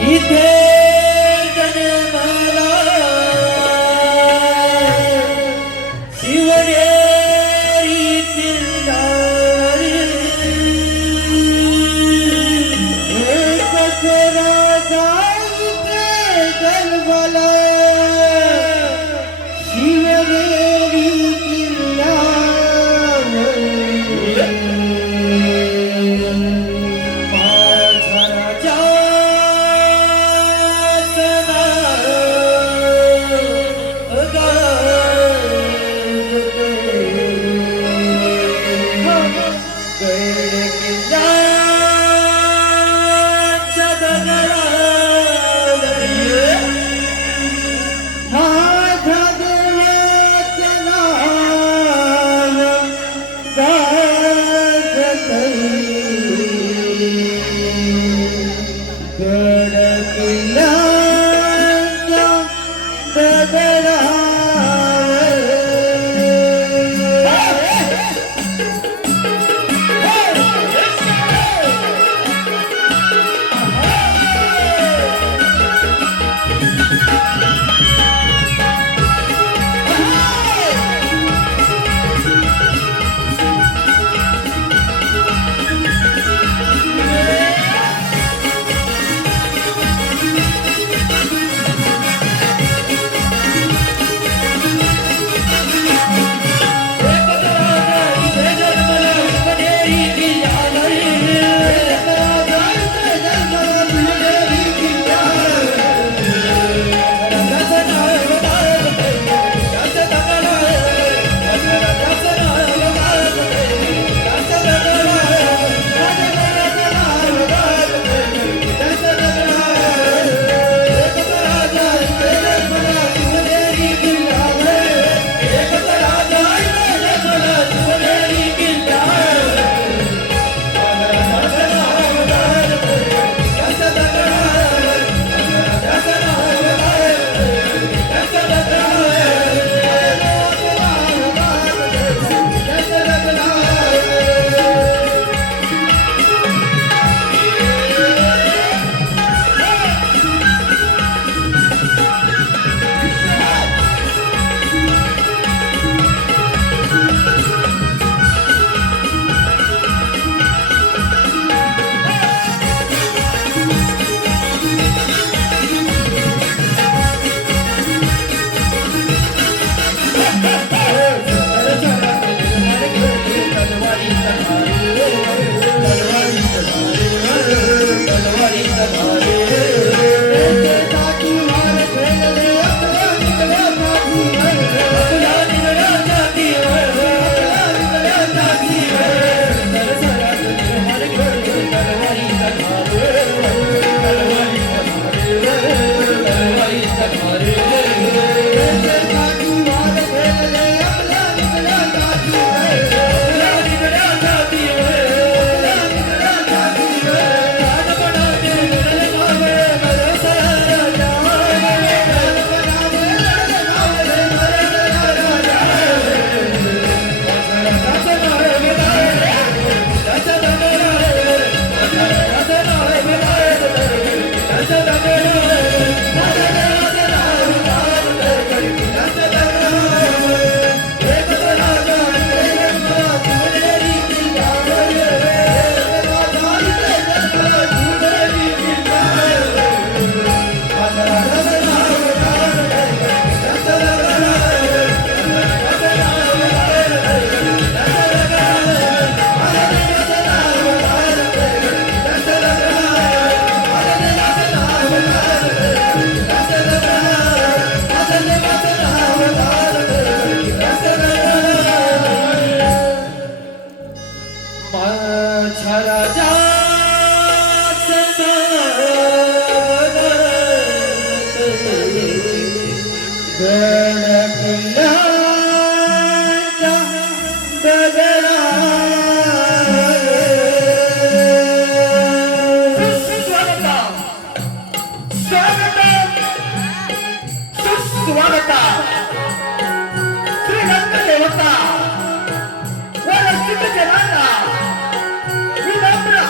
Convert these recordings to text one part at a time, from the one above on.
इथे जन्माला शिवनेरी किल्ल्यावर एक राजा इथे जन्माला शिवनेरी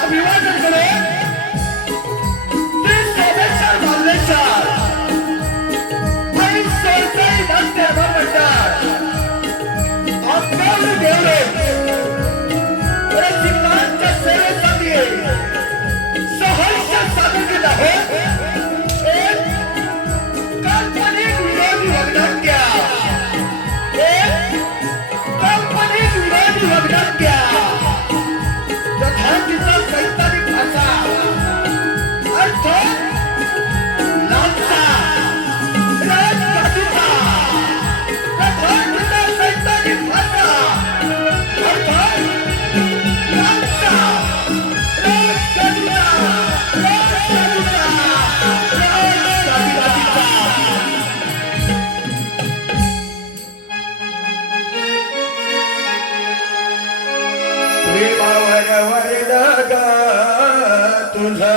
अभिवादन करें प्रेमावर वरद तुझा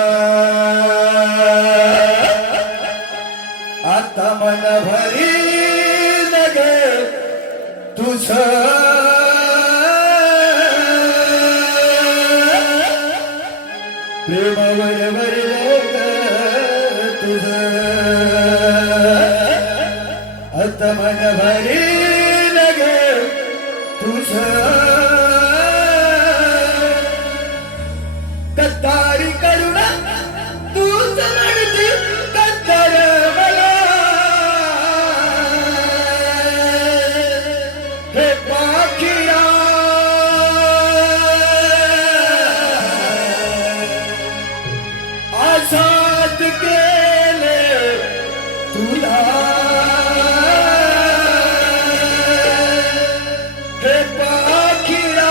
आता मन भरी नग तुझ प्रेमावर वरद तुझ आता मन भरी नग तुझ गद्दारी करून तूच म्हणती गद्दार मला हे पाखिया आजाद केले तुला हे पाखिया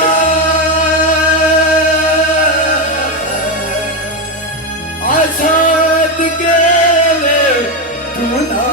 आजाद केले तुला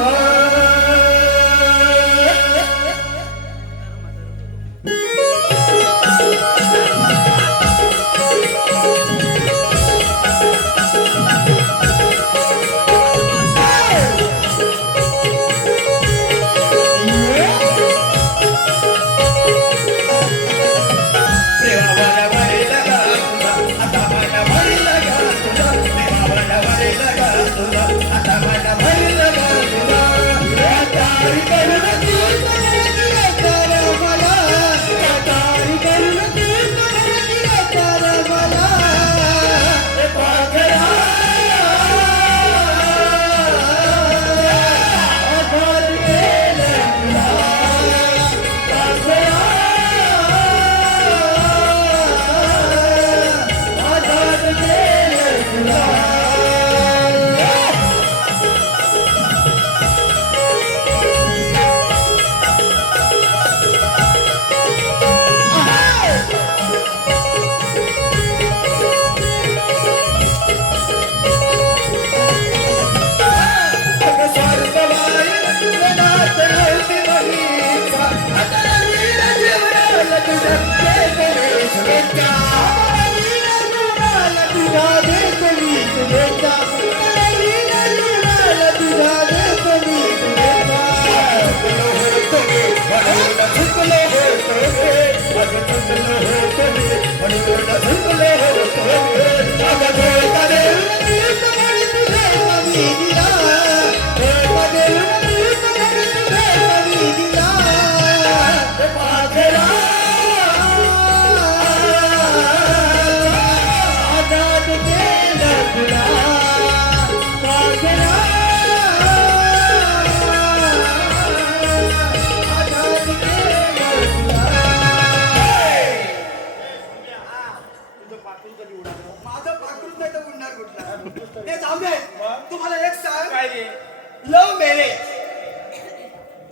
लव्ह मॅरेज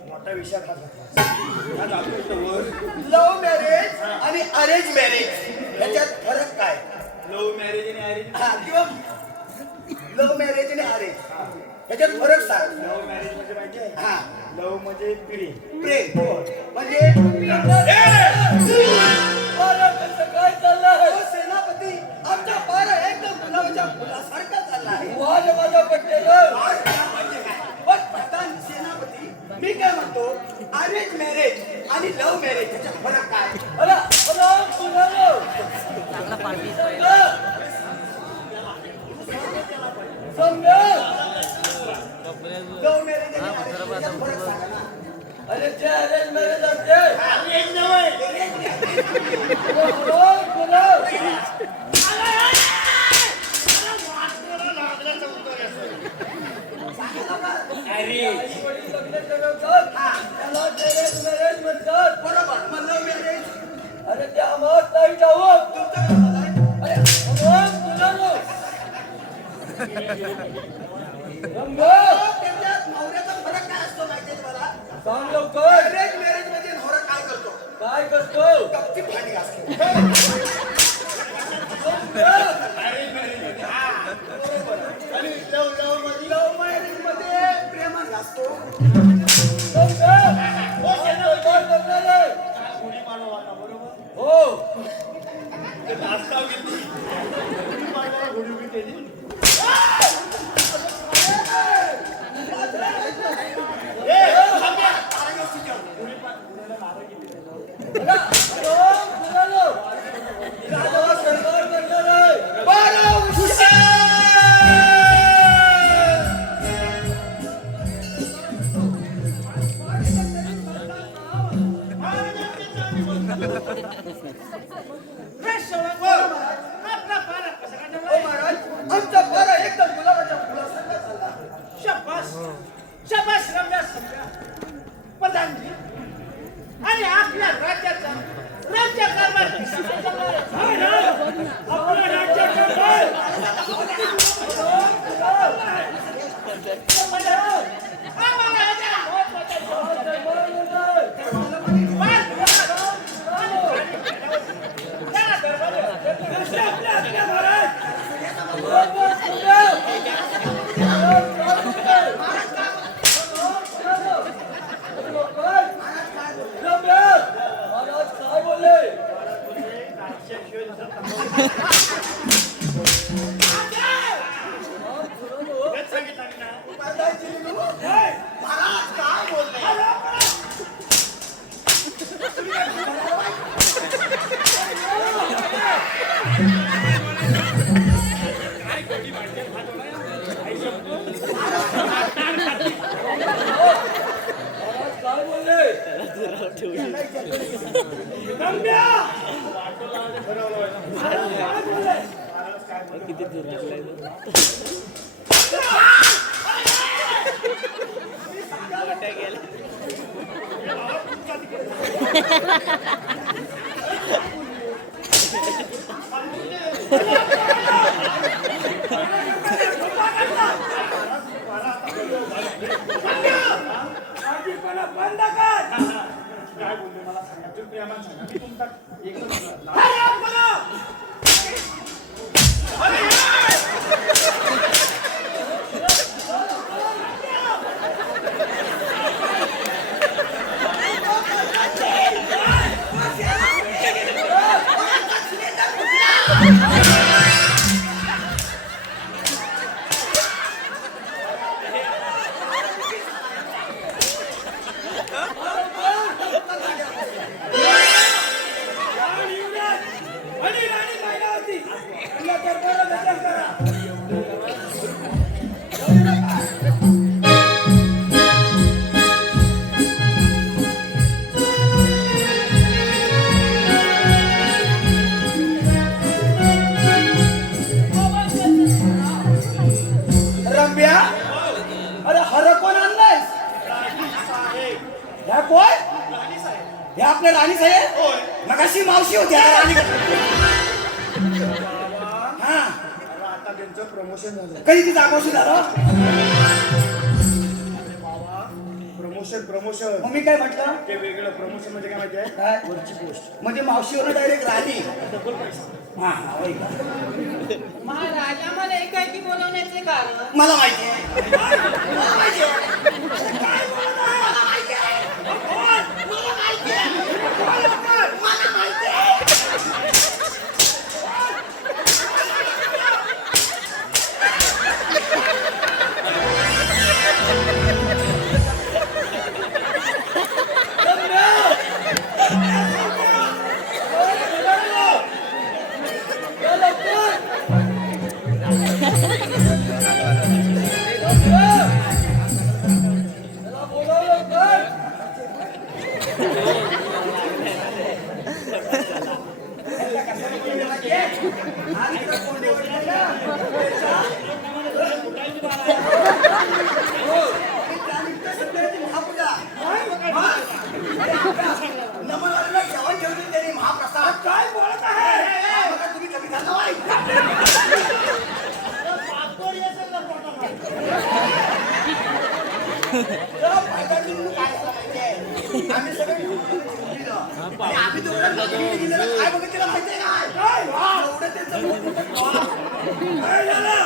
मोठा विषय लव्ह मॅरेज आणि अरेंज मॅरेज याच्यात फरक काय? लव्ह मॅरेज आणि अरेंज किंवा लव्ह मॅरेज आणि अरेंज याच्यात फरक सांग. लव्ह मॅरेज म्हणजे माहिती आहे? हा, लव्ह म्हणजे प्रेम म्हणजे काय चाललंय? हो सेनापती, आमचा पारा एकदम गुलाबाच्या फुलासारखा चालला आहे. वाज माझा पट्टेल म्हणजे काय? पण प्रधान सेनापती, मी काय म्हणतो, अरेंज मॅरेज आणि लव्ह मॅरेज याच्यात फरक काय? अरे अरे कुणालो समजा लव्ह मॅरेज आणि अरेंज याच्यात फरक सांगा ना. अरे जे अरेंज मॅरेज असते अरेंज नव्हे. बरोबर, मग लव्ह मॅरेज अरे ते आम्हाला नाही जावं तुमचं काय झालंय? अरे कुणालो रम्या त्याच्यात नवऱ्याचा फरक काय असतो माहितीये तुम्हाला? सांग लवकर अरेंज मॅरेज मध्ये नवरा काय करतो? काय करतो गपची भांडी घासतो. आणि लव्ह मॅरेज मध्ये प्रेमात घासतो. रम्या काय करणार आहे? उडी मारवा आता, बरोबर? हो ते नाश्ता घेतली. उडी मारल्यावर घोडी उडी केली. ओ महाराज, आमचा पारा एकदम गुलाबाच्या फुलासारखा झाला. शाबास शाबास रम्या समजा प्रधानजी आणि आपल्या राज्याचा राज्यकारभार कसा चालणार आहे? आपला राज्यकारभार आम्हाला याच्या महत्त्वाच्या महाराज काय बोलले महाराज काय बोलले? महाराज काय बोलले बंद कर काय बोलले मला सांगा. तुम्ही प्रेमाने सांगा. मी तुमचा एकदम हराम करो आणि राणी मायनावती तुला दरबारात हजर करा. रम्या, अरे हर कोण आणलायस? ह्या कोण? हे आपले राणी साहेब? मगाशी मावशी होती, आता राणी. हा, आता त्यांचं प्रमोशन झालं. कधी ती जागोशी झालं? प्रमोशन मग मी काय म्हटलं? ते वेगळं. प्रमोशन म्हणजे काय माहिती आहे? काय? वरची पोस्ट. म्हणजे मावशीवर डायरेक्ट राणी. हा हा, होय का? महाराज आम्हाला एकाएकी बोलवण्याचे कारण मला माहिती आहे. मला माहिती आहे. काय बोलत आहे? मला माहिती आहे. मला माहिती आहे. मला माहिती आहे. काय बोलत आहे? तुम्ही कधी खाल्लं वाई? पातोड येतं तेव्हा फायदा निघून काय झाला माहितीये? आम्ही सगळे मिळून दिलं. आणि आम्ही दोघं लग्नाला गेलेलं काय बघितलं माहितीये काय? काय वा? एवढं त्यांचं मोठं वा. काय झालं?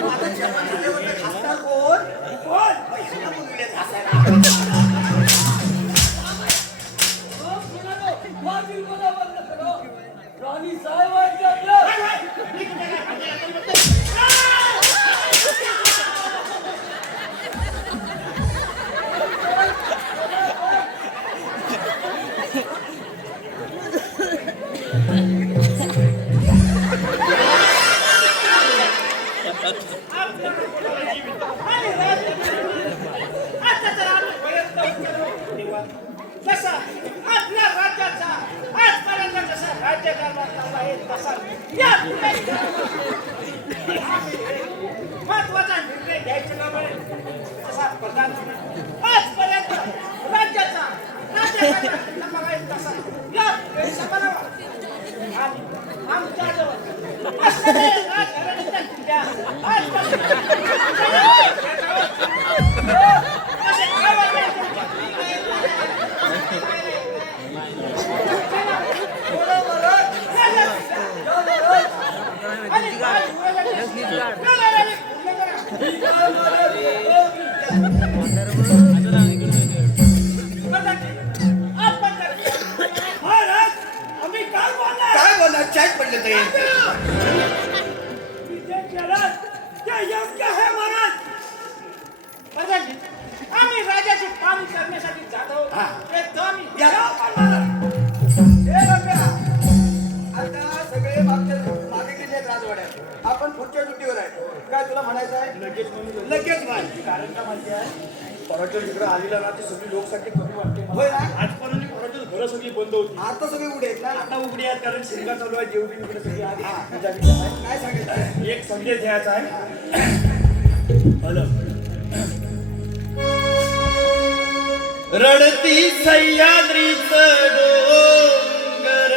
मग आता जेवण झाल्यावर ते खासदार कोण? कोण? ह्याला बोलवले खासायला. वाजील बोला बंद करो. राणी साहेबांच्या आपल्या कसा आपल्या राज्याचा आजपर्यंत कसा राज्यकारभार चालला आहे तसा या महत्वाचा निर्णय घ्यायचा का बरे तसा प्रधानमंत्री आजपर्यंत राज्याचा राज्यकारभार चालला आहे तसा या वेळेचा बनावा आणि आमच्याजवळ असलेले राजघराण्याच्या किल्ल्या आजपासून असे महाराज, आम्ही काय बोलणार? काय बोलणार? चॅट पडले ते. मी जे केलं ते योग्य आहे महाराज. प्रधानजी, आम्ही राजाची काम करण्यासाठी जात हा. आहोत ते तो आम्ही या. हे रम्या, आता सगळे मागे गेले राजवाड्यात. आपण पुढच्या ड्युटीवर आहे. काय तुला म्हणायचं आहे? लगेच म्हण. कारण का माहिती आहे पर्यटन इकडे आलेला ना ती सगळी लोकसंख्या कमी वाटते मला. होय ना? आजपर्यंत पर्यटन घरं सगळी बंद होती आता सगळे उडे आहेत ना. आता उघडी आहेत कारण शिमगा चालू आहे जेवढी इकडे सगळी आली पूजा बिजा आहे. काय सांगितलं? एक संदेश द्यायचा आहे. हॅलो रडती सह्याद्रीच डोंगर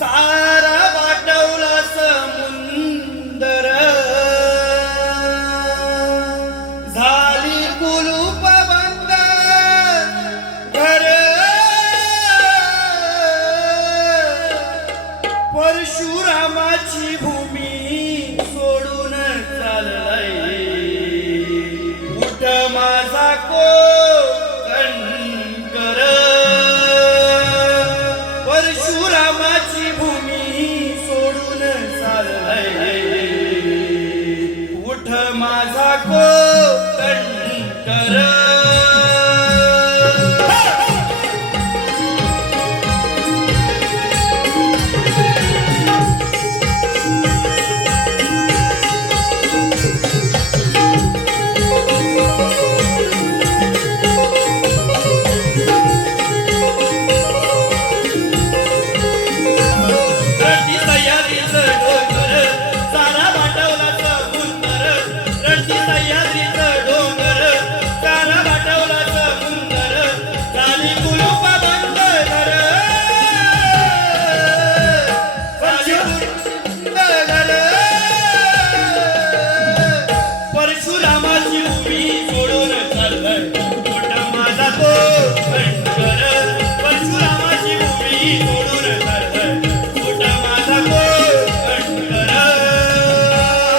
सारा वाटवला समुंदर झाली कुलूप बंद घर परशुरामाची भूमी सोडून चाललाय उठ माझा कोकणकर परशुरामाची भूमी सोडून चाललाय उठ माझा कोकणकर परशुरामाची भूमी सोडून चाललाय मोठा माझा तो खंडकर परशुरामाची भूमी सोडून चाललाय मोठा माझा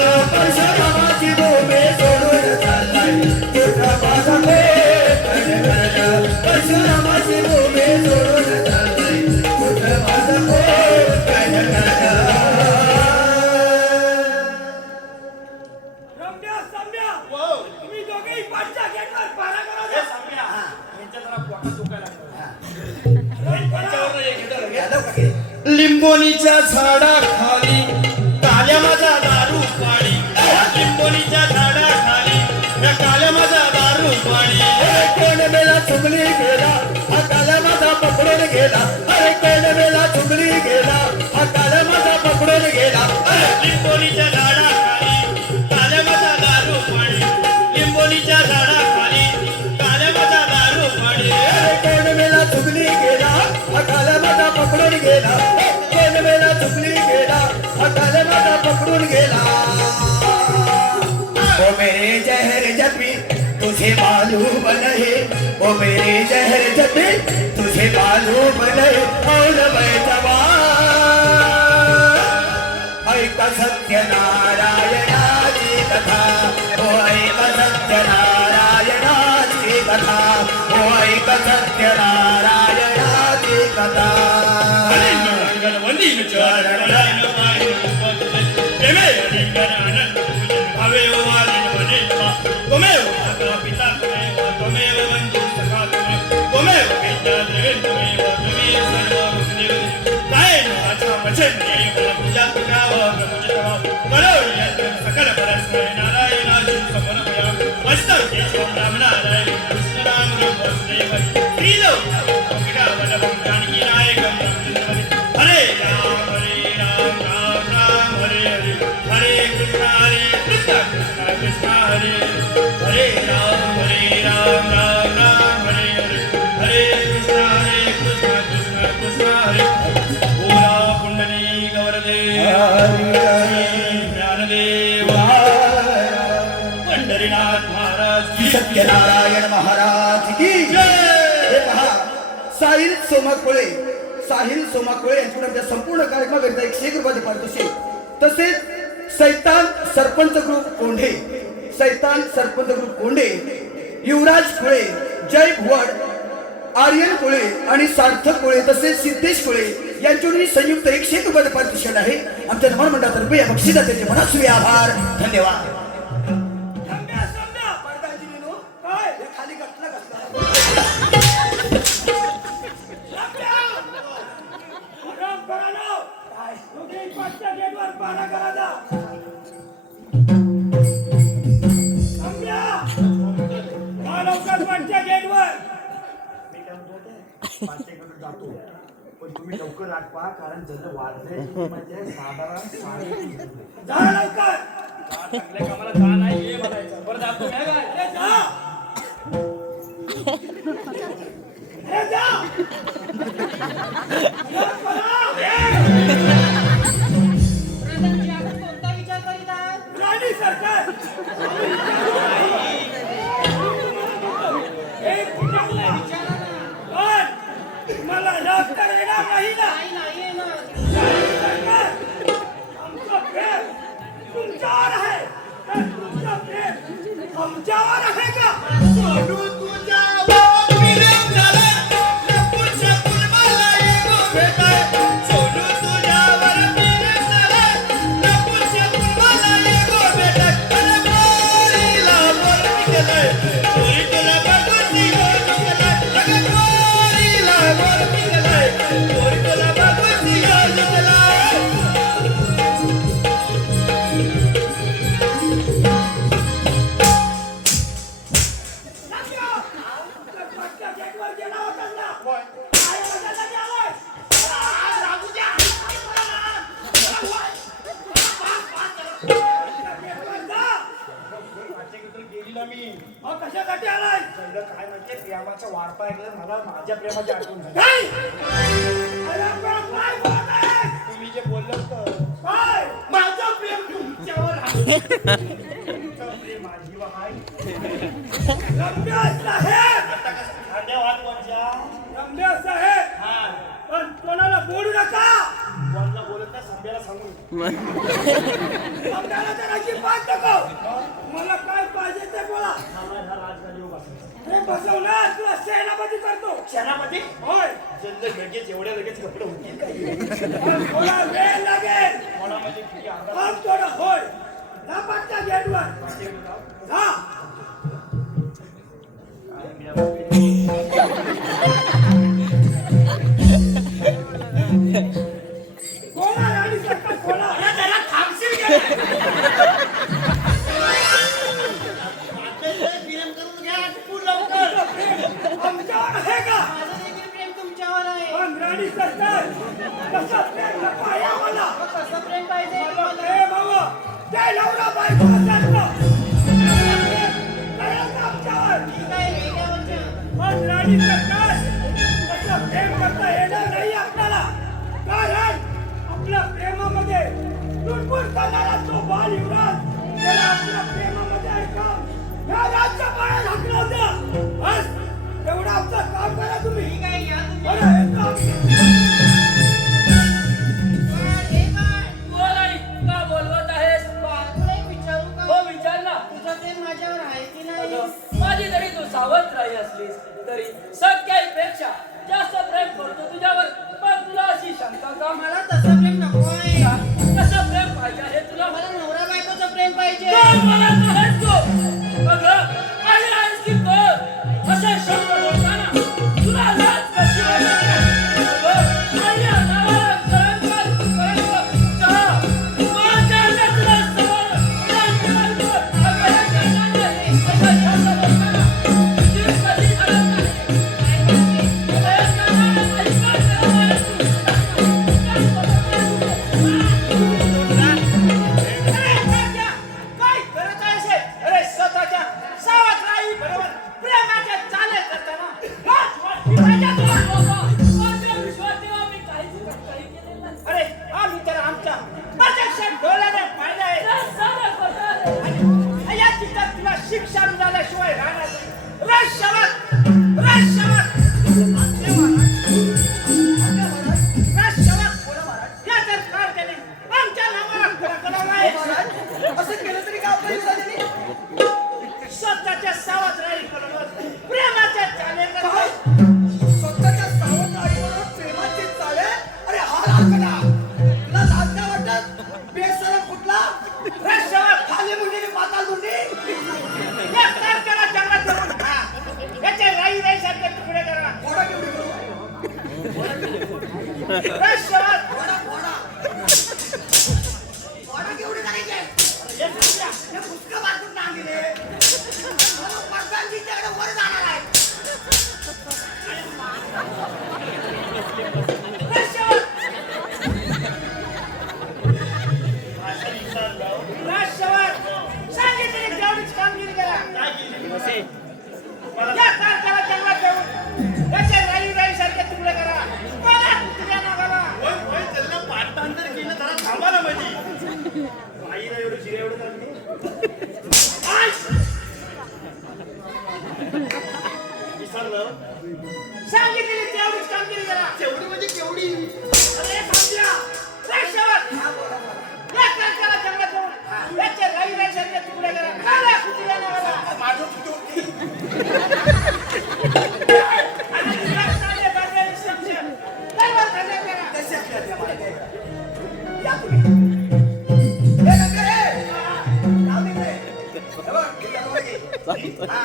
तो खंडकर परशुरामाची भूमी सोडून चाललाय मोठा माझा कोकणकर. परशुरामाची भूमी सोडून चाललाय मोठा माझा कोकणकर. रम्या, सम्या, तुम्ही दोघेही पाठच्या गेटवर पहारा करा हे द्या. सांगूया. यांच्या जरा पोटात दुखायला लागलं. यादव यादव का हे? लिंबोनीच्या झाडाखाली काल्या माझा दारू पाणी लिंबोनीच्या झाडाखाली या काल्या माझा दारू पाणी अरे कोण मेला चुगली गेला हा काला माझा पकडून गेला. अरे कोण मेला चुगली गेला हा काला माझा पकडून गेला. लिंबोनीच्या झाडाखाली काल्या माझा दारू पाणी लिंबोनीच्या झाडाखाली काल्या माझा दारू पाणी अरे कोण मेला चुगली गेला हा काला माझा पकडून गेला. कोण मेला चुगली गेला हा काला माझा पकडून गेला. मेरे जहर जबी तुझे मालूम नहीं, ओ मेरे जहर जबी तुझे मालूम नहीं, और मैं जवान ऐक सत्यनारायणाची कथा, ओ ऐक सत्यनारायणाची कथा, ओ ऐक सत्यनारायणाची कथा. सत्यनारायण महाराज की जय. हे पहा, साहिल सोमाकोळे यांच्याकडून आमच्या संपूर्ण कार्यक्रमाकरिता 101 रुपयाचे पारितोषिक, तसेच सैतान सरपंच ग्रुप कोंढे, युवराज कोळे, जय भुवड, आर्यन कोळे आणि सार्थक कोळे, तसेच सिद्धेश कोळे यांच्याकडून संयुक्त 101 रुपयाचे पारितोषिक आहे. आमच्या नमन मंडळातर्फे या बक्षिसाचे मनस्वी आभार. धन्यवाद. खाली घातला कसला गेटवर पारा करायचा. लवकर पाचच्या गेटवर. मी काय म्हणतो पाचशेकडे जातो, पण तुम्ही लवकर आठ पहा, कारण जर वाजले म्हणजे साधारण 3:30 जा लवकर. चांगल्या कामाला जा नाही ये म्हणायचं. बरं जातो मी, काय अरे जा. अरे जा. प्रधानजी, आपण कोणता विचार करीत आहात? राणी सरकार. एक विचारलं. विचारा ना. पण मला राग तर येणार नाही ना. नाही येणार. राणी सरकार, आमचं प्रेम तुमच्यावर आहे, तर तुमचं प्रेम आमच्यावर आहे का? सोडू तुझ्यावर प्रेम झालं, लपून छपून मला येतो भेटाय. सोडू तुझ्यावर प्रेम झालं, लपून छपून मला येतो भेटाय. अरे मोरीला मोर निघालाय, मोरी तुला बघून निघून गेलाय. अगं मोरीला मोर निघालाय, मोरी तुला बघून निघून गेलाय. पाचच्या गेटवर गेला होतास ना. काय बघायला गेलाय? गेटवर जा. पाचशेकडे गेली ना मी. अहो, कशासाठी आलाय? पहिलं काय माहितीये, प्रेमाचा वार्ता ऐकलं, मला माझ्या प्रेमाची आठवण झाली. काय? अरे आपण काय बोलत आहे? तुम्ही जे बोललं तर काय? माझं प्रेम तुमच्यावर आहे. तुमचं प्रेम माझीवर आहे. रम्या साहेब. धन्यवाद कोणच्या. रम्या साहेब. हा, पण कोणाला बोलू नका. कोणाला बोलत नाही, संध्याला सांगू. आपल्याला तर अजिबात नको. मला काय पाहिजे ते बोला. आम्हाला हा राजगाडीवर बसायचा. हे बसवणार तुला सेनापती करतो. सेनापती होय. जल्द लगेच एवढ्या लगेच कपडे होतील काही. पण थोडा वेळ लागेल. कोणामध्ये किती अंगात पण थोडं होय. जा पाचच्या गेटवर. पाचशेकडे जाऊ. जा. कोणा राणी सरकार कोणा? जरा थांबशील का? प्रेम करून घ्या, तू लवकर. आमच्यावर आहे का? माझं देखील प्रेम तुमच्यावर आहे. पण राणी सरकार कसं प्रेम नको आहे आम्हाला. कसं प्रेम पाहिजे मला तुम्हाला? प्रेम हवं. ते नवरा बायको असेल ना. प्रेम कळलं का आमच्यावर? ठीक आहे, हे घ्या वचन. पण राणी सरकार कसं प्रेम करता येणार नाही आपल्याला. कारण आपल्या प्रेमामध्ये लुडबुड करणारा तो बाल युवराज त्याला आपल्या प्रेमामध्ये या रातच्या पाण्यात हाकलं होतं. बस, तेवढं आमचं काम करा तुम्ही. ठीक आहे या तुम्ही बरं, हे काम. हे काय बोल आई, का बोलवत आहेस? तुला एक विचारू हो का विचार ना. तुझं प्रेम माझ्यावर आहे की नाही माझी जरी तू सावध राही असलीस तरी सख्याईपेक्षा जास्त प्रेम करतो तुझ्यावर. पण तुला अशी शंका का? मला तसं प्रेम नको आहे कसं प्रेम पाहिजे हे तुला? मला नवरा बायकोचं प्रेम पाहिजे काय बोलत आहेस तू? अगं, आई आहेस की कोण? असे शब्द बोलताना तुला लाज कशी वाटते? अगं, आई या नावाला कलंक चहा. माझ्या लेकराला समोर कलंक. अगं, हे करणार नाही. असे शब्द बोलताना जीव कधी हलत नाही. अगं, हे करणार नाही. काय करणार आहेस तू? अरे तात्या, काय करत आहेस हे? अरे स्वतःच्या सावत्राई बरोबर प्रेमाचे चाले करताना लाज वाटली पाहिजे तुला. माझ्या विश्वास ठेवा, मी काहीच काही केलेलं नाही. अरे आम्ही तर आमच्या प्रत्यक्ष डोळ्याने पाहिलं आहे. हे सारं खोटं आहे. आणि याची तर तुला शिक्षा मिळाल्याशिवाय राहणार नाही. रश्यवत रश्यवत या तर कारखाने आमच्या नावाला फरकवला आहे. असं केलं तरी काय आपल्याला झालं नाही? स्वतःच्या सावत्राई बरोबर प्रेमाचे चाले काय? करतात. स्वतःच्या सावत्र आईबरोबर प्रेमाचे चाले? अरे हा लाकडा. तुला लाज नाही वाटत? बेशरम कुठला? रश्यवत खाली मुंडी की पाताल मुंडी? या कारखाना जंगलात धरून याचे राई राईसारखे तुकडे करा. फोडा केवढी करू? रश्यवत फोडा, फोडा. फोडा केवढी करायची? हे पुस्तकं वाचून ना दिले. मला पडसालजीच्याकडे वर जाणार आहे. रश्यवत रश्यवत सांगितलेली तेवढीच कामगिरी करा. या कारखाना जंगलात धरून याचे राई राईसारखे तुकडे करा. कोणा तुझ्या नावाला पाठांतर केलं जरा थांबा ना माझी आईला एवढं जिरे एवढं चालते. विसरलं सांगितलेली तेवढीच कामगिरी करा. तेवढी म्हणजे केवढी? अरे थांबल्या. रश्यवत या कारखाना जंगलात धरून याचे राई राईसारखे तुकडे करा. कोणा तुझ्या नावाला माझं चुकी होती. आणि रक्ताने भरलेली संशय सर्व खंडन करा. कशी आपली हत्या मला काय करा? या तुम्ही. हे नका रे. जाऊ दे रे. हे बघ, हे जनावर घे. हा,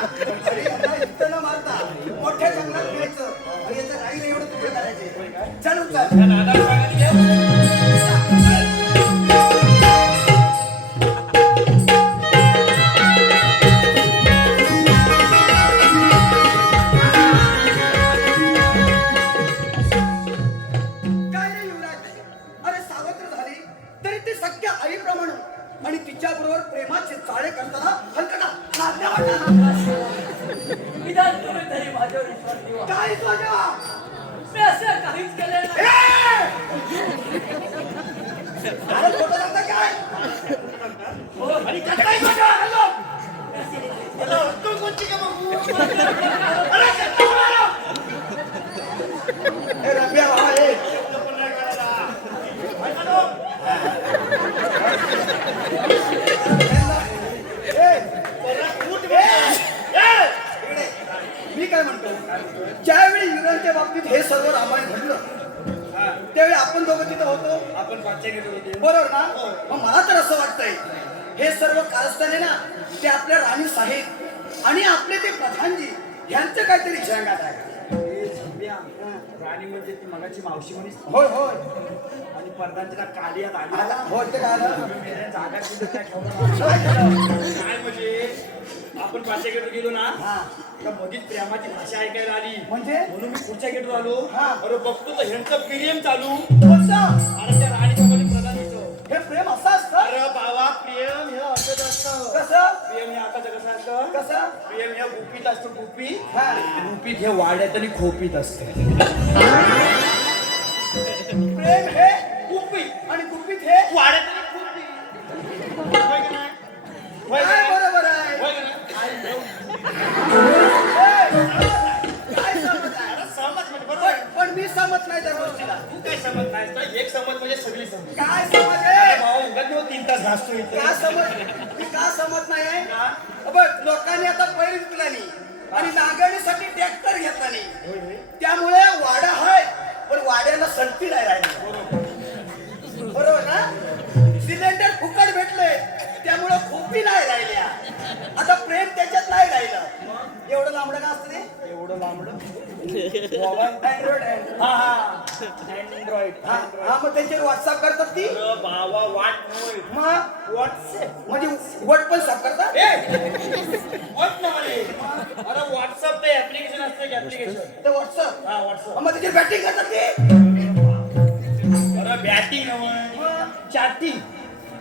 अरे यांना इथं न मारता मोठ्या जंगलात फिरायचं आणि याचं राहील एवढं तुकडे करायचे. चल उचल. या नादाला सांगायला घे. काय रे युवराज? अरे सावत्र झाली तरी ती सख्या आईप्रमाणे आणि तिच्याबरोबर प्रेमाचे चाळे करताना हलकटा लाजण्या वाटणार. निदान तुम्ही तरी माझ्यावर विश्वास ठेवा. काय तुझ्या? मी असं काहीच केलेलं नाही. अरे खोटं सांगता काय? आणि कटाई बघा. हॅलो. तू कोणची का बघू? अरे कटाई बघा. हे रब्या बाबा हे. इकडे. मी काय म्हणतो, ज्यावेळी युवरांच्या बाबतीत हे सर्व रामायण घडलं त्यावेळी आपण दोघं तिथं होतो. आपण पाचशे गेलो होते. बरोबर ना? मग मला तर असं वाटतंय हे सर्व कारस्थाने ना ते आपल्या राणी साहेब आणि आपले ते प्रधानजी यांचं काहीतरी जंगात आहे. राणी म्हणजे ती मगाची मावशी म्हणीस होय होय. आणि प्रधानच्या कालियात आली. आला होय ते काय आलं? मेल्या जागा दिली त्या ठेवून. काय केलं? काय म्हणजे आपण पाचशे गेलो ना हा. त्या मधीच प्रेमाची भाषा ऐकायला आली. म्हणजे? म्हणून मी पुढच्या गेटवर आलो. हा. अरे बघतो तर ह्यांचं प्रेम चालू कोणतं? आणि त्या राणीचं आणि प्रधानीचं. हे प्रेम असं असतं? अरे बाबा प्रेम हे असंच असतं. कसं? प्रेम हे आता कसं असतं? कसं? प्रेम हे गुपित असतं गुपित. हा. गुपित हे वाड्यात आणि खोपीत असतं. प्रेम हे गुपित आणि गुपित हे वाड्यात आणि खोपीत. होय का नाही? होय का काय नाही? बरोबर आहे. होय का नाही? घासतो इथे का समज मी का समज नाही आहे बघ लोकांनी आता बैल विकला नाही आणि नांगरणीसाठी ट्रॅक्टर घेतला नाही त्यामुळे वाडा आहे पण वाड्याला संगती नाही राहिली बरोबर ना सिलेंडर फुकट भेटले त्यामुळे खोपी नाही राहिल्या आता प्रेम त्याच्यात नाही राहिलं एवढं लांबडं का असतं ते एवढं लांबडं मोबाईल अँड्रॉइड हा हा अँड्रॉइड हा मग त्यांच्यावर व्हॉट्सअप करतात ती बाबा वाट होय मग व्हॉट्सअप म्हणजे वट पण साफ करतात व्हॉट नाही अरे व्हॉट्सअप ते ऍप्लिकेशन असतं की ऍप्लिकेशन ते व्हॉट्सअप हा व्हॉट्सअप मग त्याची बॅटिंग करतात ते अरे बॅटिंग चॅटिंग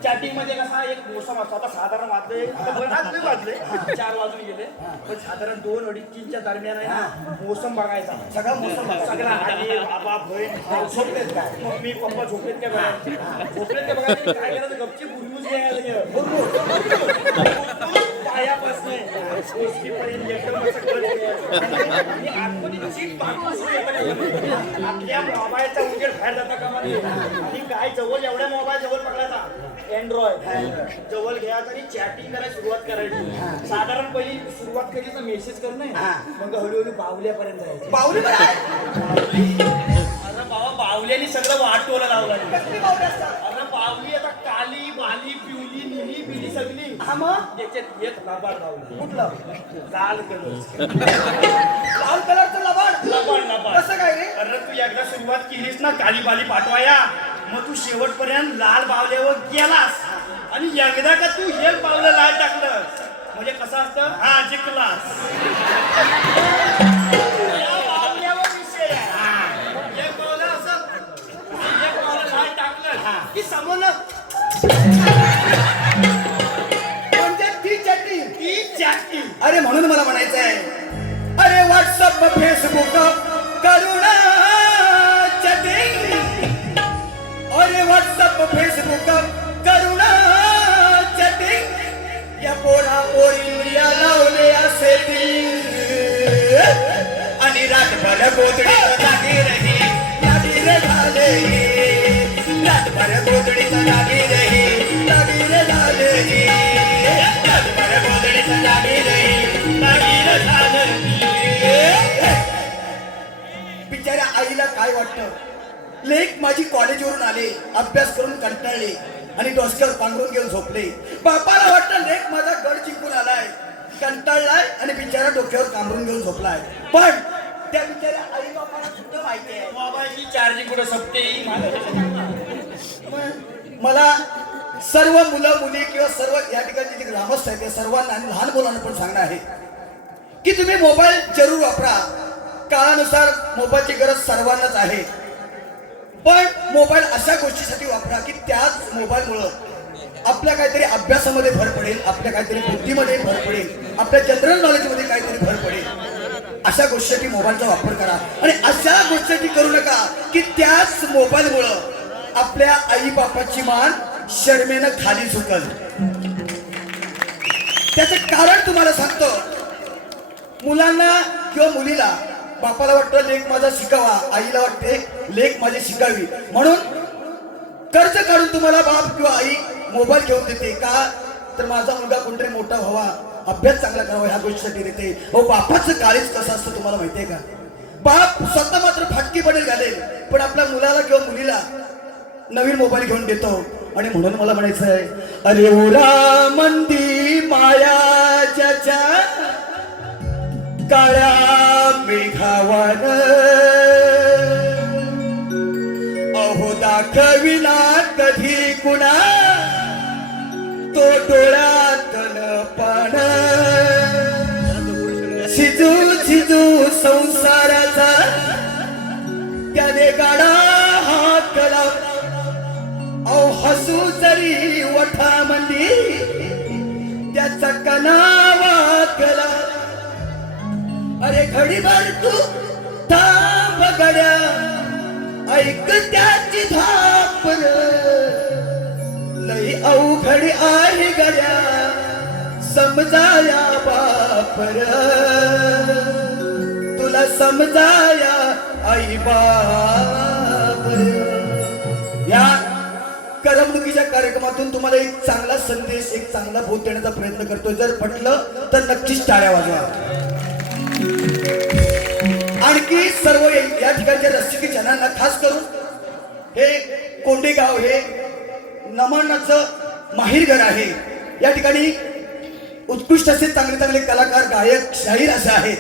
चॅटिंग मध्ये कसा एक मोसम असतो आता साधारण वाजले आता बरं आज नाही वाजले 4 वाजून गेले पण साधारण 2-2:30 दरम्यान आहे ना मोसम बघायचा सगळा मोसम सगळा आई बाबा बहीण झोपलेत काय मम्मी पप्पा झोपलेत काय बघायचे झोपलेत काय बघायचे काय करायचं गपची बुरबुज घ्यायला पायापासून गोष्टीपर्यंत एकदम असं आणि आतमध्ये चीट पाकून आपल्या मोबाईलचा उजेड बाहेर जाता कामा नये आणि काय जवळ एवढ्या मोबाईल जवळ पकडायचा अँड्रॉइड जवळ घ्यायचा आणि चॅटिंग करायला सुरुवात करायची साधारण पहिली सुरुवात करायची मेसेज करणं मग हळूहळू बावल्यापर्यंत जायचं बाहुली पण आहे अरे बाबा बावल्याने सगळं वाटोला लावला कसली बाहुली असतात अरे बावली आता काली बाली पिवली निली बिली सगळी हा मग त्याच्यात एक लबाड लावलं कुठलं लाल कलर लाल कलरचं लबाड लबाड लबाड कसं काय रे अरे तू एकदा सुरुवात केलीस ना काली बाली पाठवाया मग तू शेवटपर्यंत लाल बावल्यावर गेलास आणि एकदा का तू एक बावलं लाल टाकलं म्हणजे कसं असतं हा जिंकलास या बावल्यावर विषय आहे. हा. एक बावलं असं एक बावलं लाल टाकलं की समोरनं म्हणजे ती चॅटिंग ती चॅटिंग अरे म्हणून मला म्हणायचं आहे अरे व्हॉट्सअप फेसबुक करुणा चॅटिंग अरे व्हॉट्सअप फेसबुक करुणा चॅटिंग या पोरा पोरीला लावले असे आणि रातभर गोदडीत लागी रही लागी रे झाले रातभर गोदडीत लागी रही लागी रे झाले रातभर गोदडीत लागी रही लागी रे झाले बिचाऱ्या आईला काय वाटतं लेक माझी कॉलेजवरून आले अभ्यास करून कंटाळले आणि डोसक्यावर पांघरून घेऊन झोपले बापाला वाटतं लेक माझा गड जिंकून आलाय कंटाळलाय आणि बिचारा डोक्यावर कांबरून घेऊन झोपलाय पण त्या बिचाऱ्या आई बापाला सुद्धा माहिती आहे मोबाईलची चार्जिंग कुठं संपते मला सर्व मुलं मुली किंवा सर्व या ठिकाणी जे ग्रामस्थ आहेत त्या सर्वांना आणि लहान मुलांना पण सांगणं आहे की तुम्ही मोबाईल जरूर वापरा काळानुसार मोबाईलची गरज सर्वांनाच आहे पण मोबाईल अशा गोष्टीसाठी वापरा की त्याच मोबाईलमुळं आपल्या काहीतरी अभ्यासामध्ये भर पडेल आपल्या काहीतरी बुद्धीमध्ये भर पडेल आपल्या जनरल नॉलेजमध्ये काहीतरी भर पडेल अशा गोष्टीसाठी मोबाईलचा वापर करा आणि अशा गोष्टीसाठी करू नका की त्याच मोबाईलमुळं आपल्या आई बापाची मान शर्मेनं खाली झुकल त्याचं कारण तुम्हाला सांगतो मुलांना किंवा मुलीला बापाला वाटतं लेक माझा शिकावा आईला वाटते लेक माझी शिकावी म्हणून कर्ज काढून तुम्हाला बाप किंवा आई मोबाईल घेऊन देते का तर माझा मुलगा कोणतरी मोठा व्हावा अभ्यास चांगला करावा ह्या गोष्टीसाठी देते हो बापाचं काळीच कसं असतं तुम्हाला माहितीये का बाप स्वतः मात्र फाटकी पडेल घालेल पण आपल्या मुलाला किंवा मुलीला नवीन मोबाईल घेऊन देतो आणि म्हणून मला म्हणायचं आहे अरे ओरा मंदी माया ज्याच्या काळ्या मेघावान अहो दाखविला कधी कुणा तो डोळ्यातन पाण शिजू शिजू संसाराचा त्याने गाडा हाकला अहो हसू जरी वठामंदी त्याचा कनावा कला अरे घडीभर तू थांब गड्या ऐक त्याची धापर लई अवघड आहे गड्या समजाया बापर तुला समजाया आई बापर या करमणुकीच्या कार्यक्रमातून तुम्हाला एक चांगला संदेश, एक चांगला बोध देण्याचा प्रयत्न करतोय. जर पटलं तर नक्कीच टाळ्या वाजवा. आणखी सर्व या ठिकाणच्या रसिकी जनांना, खास करून हे कोंडेगाव हे नमनाचं माहेरघर आहे. या ठिकाणी उत्कृष्ट असे चांगले चांगले कलाकार, गायक, शाहीर असे आहेत.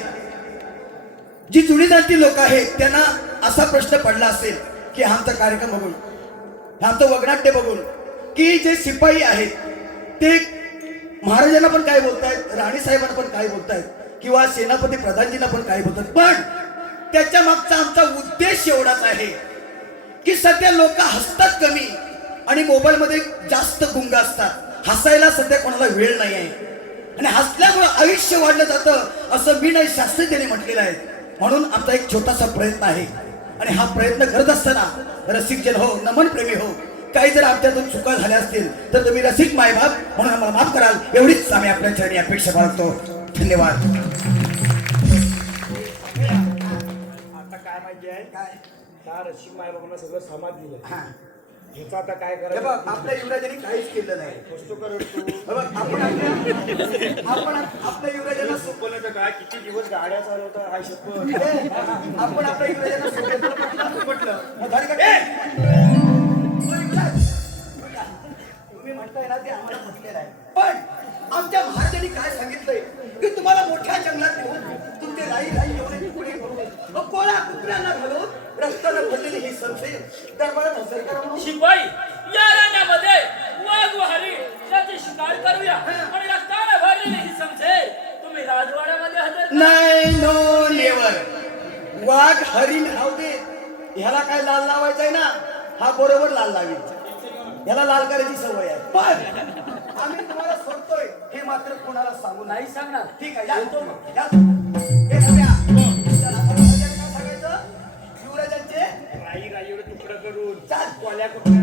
जी जुनी जाणती लोक आहेत त्यांना असा प्रश्न पडला असेल की आमचा कार्यक्रम बघून, आमचं वगनाट्य बघून, की जे शिपाई आहेत ते महाराजांना पण काय बोलतायत, राणी साहेबांना पण काय बोलतायत, किंवा सेनापती प्रधानजींना पण काय बोलतात. पण त्याच्या मागचा आमचा उद्देश एवढाच आहे की सध्या लोक हसतात कमी आणि मोबाईलमध्ये जास्त गुंग असतात. हसायला सध्या कोणाला वेळ नाही आहे आणि हसल्यामुळे आयुष्य वाढलं जातं असं मी नाही, शास्त्रज्ञांनी म्हटलेलं आहे. म्हणून आमचा एक छोटासा प्रयत्न आहे आणि हा प्रयत्न करत असताना रसिकजन हो, नमन प्रेमी हो, काही जर आमच्यातून चुका झाल्या असतील तर तुम्ही रसिक मायबाप म्हणून आम्हाला माफ कराल, एवढीच आम्ही आपल्या चरणी अपेक्षा बाळगतो. धन्यवाद. आता काय माहिती आहे, काय त्या रशिक मायबाबांना सगळं समाज दिलं. हा, ह्याचं आता काय हे बघ, करायचं? आपल्या युवराजांनी काहीच केलं नाही. कष्ट करत तू. हे बघ, आपण आपल्या युवराजांना सोपं तर काय, किती दिवस गाड्या चालवता, हाय शपथ. आपण आपल्या युवराजांना सोबत म्हटलं. तुम्ही म्हणताय ना ते आम्हाला म्हटलेलं आहे. पण आमच्या महाराजांनी काय सांगितलंय की तुम्हाला मोठ्या जंगलात नेऊन तुमचे राई एवढे तुकडे करून कोळा कुत्र्यांना घालून रस्त्यानं भरलेली ही संशय दरबारात हजर करा म्हणून. शिपाई, या राण्यामध्ये वाघ वाहरी याची शिकार करूया आणि रक्ताने भरलेली ही समजेल. तुम्ही राजवाड्यामध्ये हजर नाही, नो नेवर. वाघ हरिण राहू दे, ह्याला काय लाल लावायचंय ना, हा बरोबर लाल लावी. ह्याला लाल करायची सवय आहे. पण आम्ही तुम्हाला सोडतोय हे मात्र कोणाला सांगू नाही. सांगणार. ठीक आहे, या तो मग. या तो. हे सगळ्या. चला, आता महाराजांना काय सांगायचं? युवराजांचे राई एवढे तुकडं करून चाल. कोल्या कुठल्या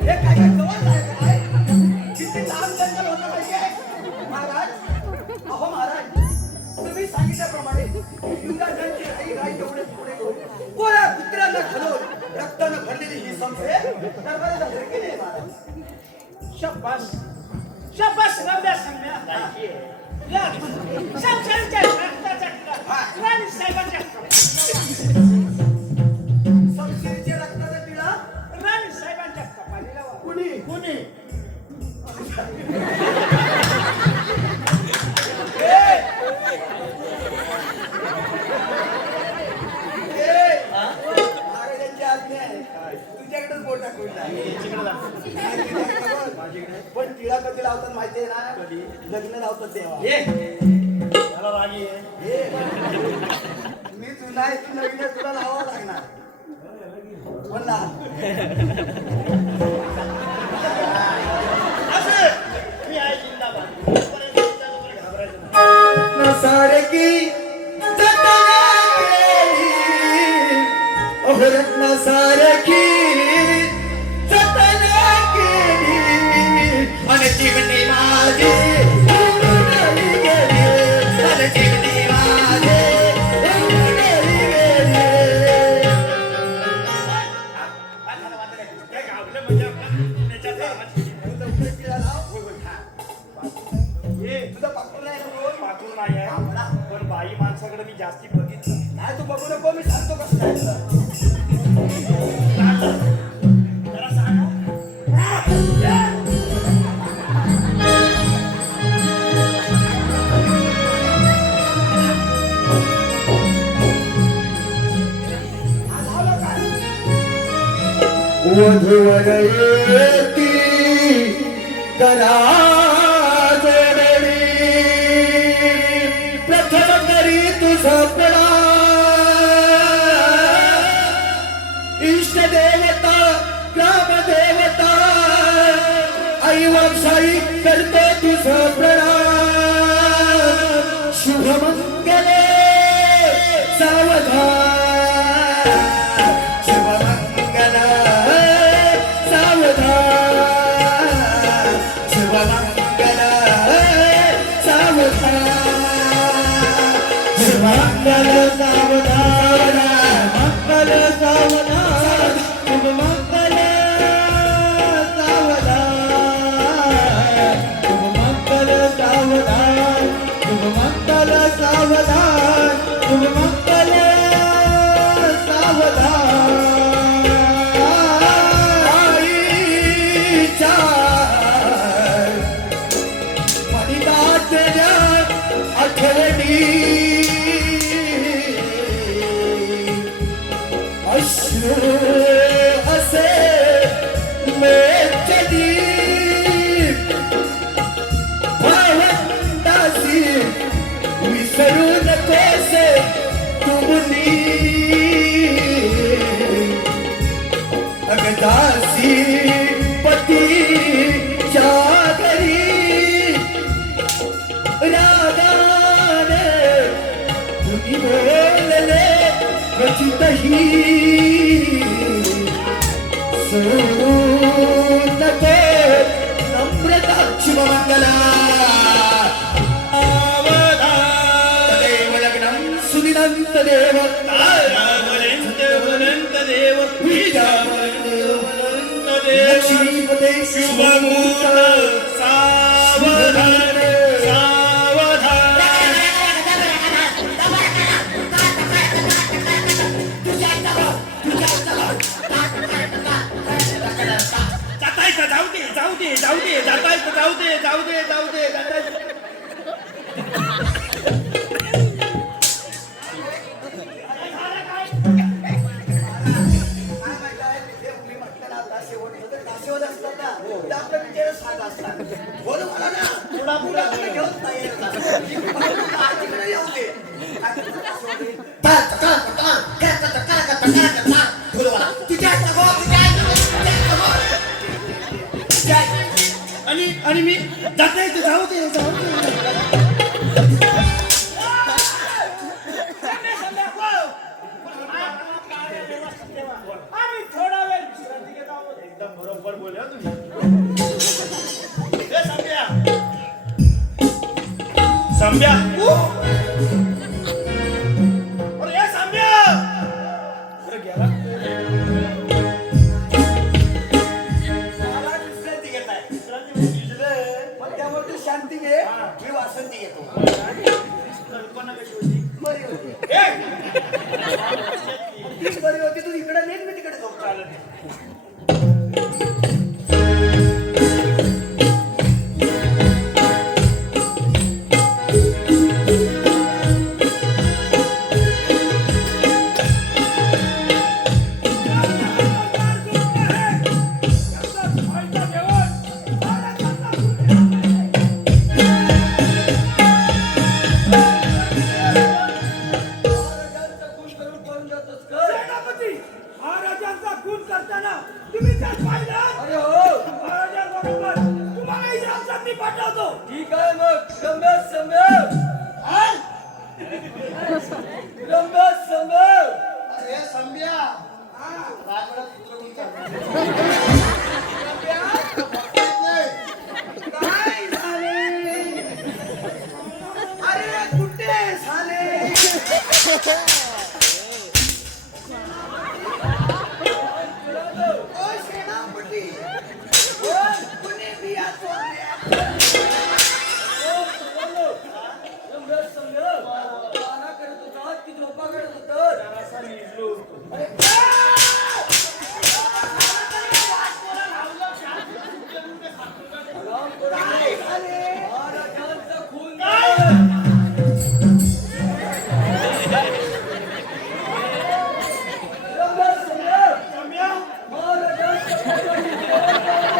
हे काय काय जवळ जायचं काय? किती लांब जंगल होतं माहिती आहे? महाराज, अहो महाराज, तुम्ही सांगितल्याप्रमाणे युवराजांची राई एवढे तुकडे करून कोळ्या कुत्र्यांना घालून रक्तानं भरलेली ही संशय दरबारात हजर केली आहे महाराज. शाबास शाबास रम्या सम्या. या संसाराच्या रक्ताचा टिळा राणी साहेबांच्या संशयीच्या रक्ताचा टिळा राणी साहेबांच्या कपाळी लावा. कुणी कुणी महाराजांची आज्ञा आहे. तुझ्याकडेच बोट टाकून पण टिळा कधी लावतात माहितीये ना? लग्न लावतात तेव्हा. मला रागी आहे. मी जुना आहे, तू नवीन आहे, तुला लावावं लागणार. बोल ना. सारे की जतना केली, ओह रत्न सारे की जतना केली, आणि जीवनी माझी उडून गेली, आणि जीवनी माझी उडून गेली. काय गावलं म्हणजे आपलं त्याच्यात तुझं उभे पिळा लाव. ये, तुझं पाकून नाही बघू. पाठवून नाही आहे, पण बाई माणसाकडे मी जास्ती बघितलं. नाही तू बघू नको, मी सांगतो कसं काय तुला. जरा सांग. वधूवर येती करा जोडणी, प्रथम करी तुझा इष्ट देवता, ग्राम देवता, आई वापसाई करतो तुझा प्रणाम. शुभमंगले सावधान, शुभमंगल शुभमंगल सावधान शुभमंगल सावधान मंगल सावधान शुभमंगल सावधान शुभमंगल सावधान शुभमंगल सावधान शुभमंगल सावधान आईच्या मनिनाथच्या आठवणी अश्रू असे मेचली भावंडासी विसरू नकोस तुमनी अगदासी पती चाकरी रागाने तुम्ही बोलले रचितही सोडू नको नम्रता शुभमंगला तदेव लग्नं सुदिनं तदेव लक्ष्मीपते शुभमुहूर्त सावधान सावधान जातायचं जाऊ दे जाऊ दे जाऊ दे जातायचं जाऊ दे जाऊ दे जाऊ दे जातायचं काय माहिती आहे, ते मी म्हटलं ना आता शेवट होतं, काशीवर असतात ना, ते आपल्या विचारात साध असतात. बोल मला ना, पुढा तुम्ही घेऊन नाही येत ना. आजीकडे येऊ दे. बोल मला. तुझ्या आईचा गो, तुझ्या आईचा गो, तुझ्या आईचा गो. तुझ्या आई- आणि मी जातायचं जाऊ दे जाऊ दे आम्ही थोडा वेळ विश्रांती घेत आहोत. एकदम बरोबर बोलले हो तुम्ही ए संभ्या संभ्या अरे ए संभ्या अरे गेला मला विश्रांती घेत आहे. विश्रांती भिजले पण त्यामुळे तू शांती घे, मी वासंती घेतो. कल्पना कशी होती बरी होती. ए तीच बरी होती, तू इकडे नेट मी तिकडे जाऊ. चालत महाराजांचा खून करून पळून जातोस का? सेनापती महाराजांचा खून करताना तुम्ही त्यात पाहिलं अरे हो. महाराजांबरोबर तुम्हाला इराजांनी पाठवतो. ठीक आहे मग. संभ्यास संभ्यास. संभ्यास संभ्यास. अरे संभ्या. राजवाड्यात कुठं काय झाले? अरे कुठे झाले? ओ सेनापती. ओ कुणी बिया चोरल्या? संभ्यास संभ्यास. गाणं करत होता की झोपा काढत होता? जरासा निजलो काय झाले? महाराजांचा खून काय? झाला. संभ्यास संभ्यास. संभ्या महाराजांचा खून झाला.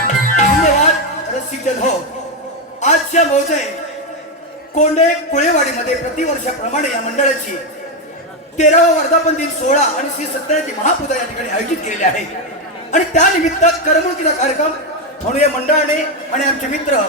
धन्यवाद रसिकजन हो. आजच्या मौजे कोंडे कुळेवाडीमध्ये प्रतिवर्षाप्रमाणे या मंडळाची 13वा वर्धापन दिन सोहळा आणि श्री सत्यनारायणाची महापूजा या ठिकाणी आयोजित केलेली आहे आणि त्यानिमित्त करमणुकीचा कार्यक्रम म्हणून या मंडळाने आणि आमचे मित्र